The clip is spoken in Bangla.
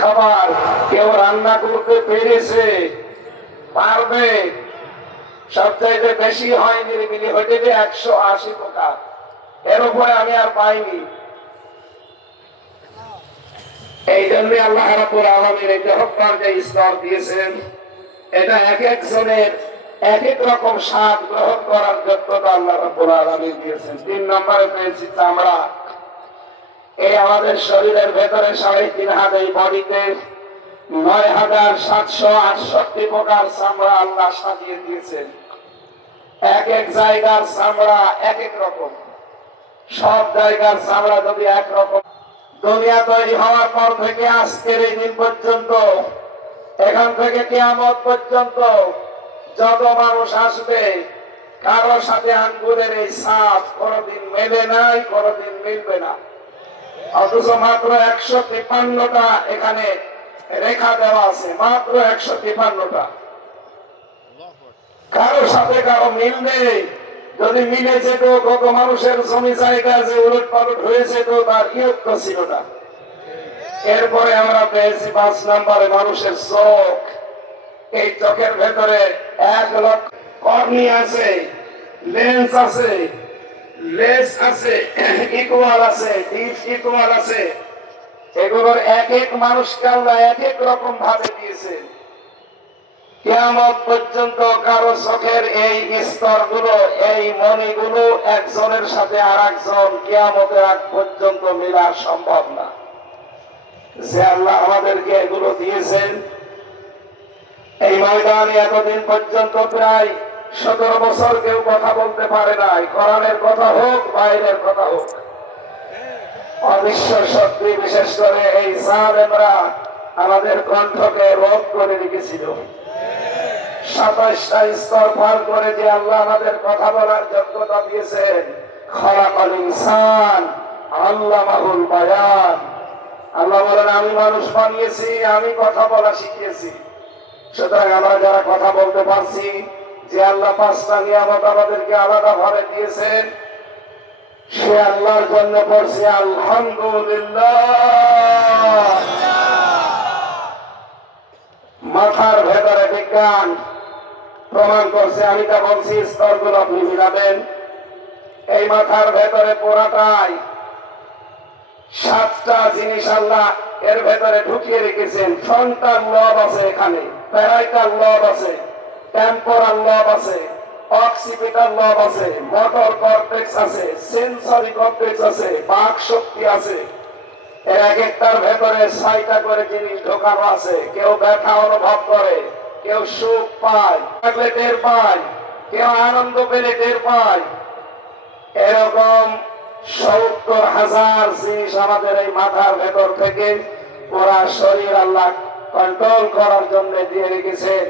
খাবার কেউ রান্না করতে পেরেছে, পারবে। সবচাইতে বেশি হয় নিরিবিলি হইতে যে 180 টাকা, এর উপরে আমি আর পাইনি। এই জন্য আল্লাহ রাব্বুল আলামিন এই হত্যার যে স্তর দিয়েছেন, এটা এক একজনের এক এক রকম স্বাদ গ্রহণ করার যোগ্যতা আল্লাহ রাব্বুল আলামিন দিয়েছেন। 3 নম্বরে পেয়েছি চামড়া। এই আমাদের শরীরের ভেতরে 3.5 এই বডিতে 9,768 প্রকার চামড়া আল্লাহ সাজিয়ে দিয়েছেন। এক এক জায়গার চামড়া এক এক রকম। সব জায়গার চামড়া যদি একরকম, দুনিয়া তৈরি হওয়ার পর থেকে আজকের এই দিন পর্যন্ত, এখান থেকে কিয়ামত পর্যন্ত যত মানুষ আসবে, কারো সাথে আঙ্গুলের এই ছাপ কোনদিন মেলে নাই, কোনদিন মিলবে না। অথচ মাত্র 153টা এখানে রেখা দেওয়া আছে, মাত্র 153টা। কারো সাথে কারো মিল নেই। যদি মিলে যেত, কত মানুষের জমি জায়গা যে উলট পালট হয়েছে, তো তার ইয়ত্ত ছিল না। এরপরে আমরা পেয়েছি 5 নম্বরে মানুষের চোখ। এই চোখের ভেতরে 1 লক্ষ কর্নি আছে, লেন্স আছে, লেন্স আছে, ইকুয়াল আছে, ডিপ ইকুয়াল আছে। এগুলোর এক এক মানুষকে আল্লাহ এক এক রকম ভাবে দিয়েছেন। কিয়ামত পর্যন্ত কারো চোখের এই স্তরগুলো, এই মণিগুলো একজনের সাথে আর একজন কিয়ামতের আগ পর্যন্ত মেলা সম্ভব না। যে আল্লাহ আমাদেরকে এগুলো দিয়েছেন, এই ময়দানে এতদিন পর্যন্ত প্রায় 17 বছর কেউ কথা বলতে পারে নাই। কোরআনের কথা হোক, বাইরের কথা হোক, অবিশ্ব শক্তি বিশেষ করে এই জালেমরা আমাদের কণ্ঠকে রোধ করে রেখেছিল। 27টা স্তর পার করে যে আল্লাহ আমাদের কথা বলার যোগ্যতা দিয়েছেন। খলাকাল ইনসান আল্লামাহুল বায়ান। আল্লাহ বলেন, আমি মানুষ বানিয়েছি, আমি কথা বলা শিখিয়েছি। সুতরাং আমরা যারা কথা বলতে পারছি, যে আল্লাহ 5টা নিয়ামত আমাদেরকে আলাদা ভাবে দিয়েছেন, সে আল্লাহর জন্য পড়ছি আলহামদুলিল্লাহ। মাথার ভেতরে বিজ্ঞান প্রমাণ করছে, আমি তা বলছি, স্তরগুলো আপনি মিলাবেন। এই মাথার ভেতরে পুরাটাই 7টা জিনিস আল্লাহ এর ভেতরে ঢুকিয়ে রেখেছেন। ফ্রন্টাল লব আছে, এখানে প্যারাইটাল লব আছে, টেম্পোরাল লব আছে, অক্সিপিটাল লব আছে, মোটর কর্টেক্স আছে, সেন্সরি কর্টেক্স আছে, বাক শক্তি আছে। এর এক একটার ভেতরে 6টা করে জিনিস ঢোকানো আছে। কেউ ব্যথা অনুভব করে, কেউ সুখ পায়, থাকলে টের পায়, কেউ আনন্দ পেলে টের পায়। এরকম 70,000 জিনিস আমাদের এই মাথার ভেতর থেকে পুরা শরীর আল্লাহ কন্ট্রোল করার জন্য দিয়ে রেখেছেন।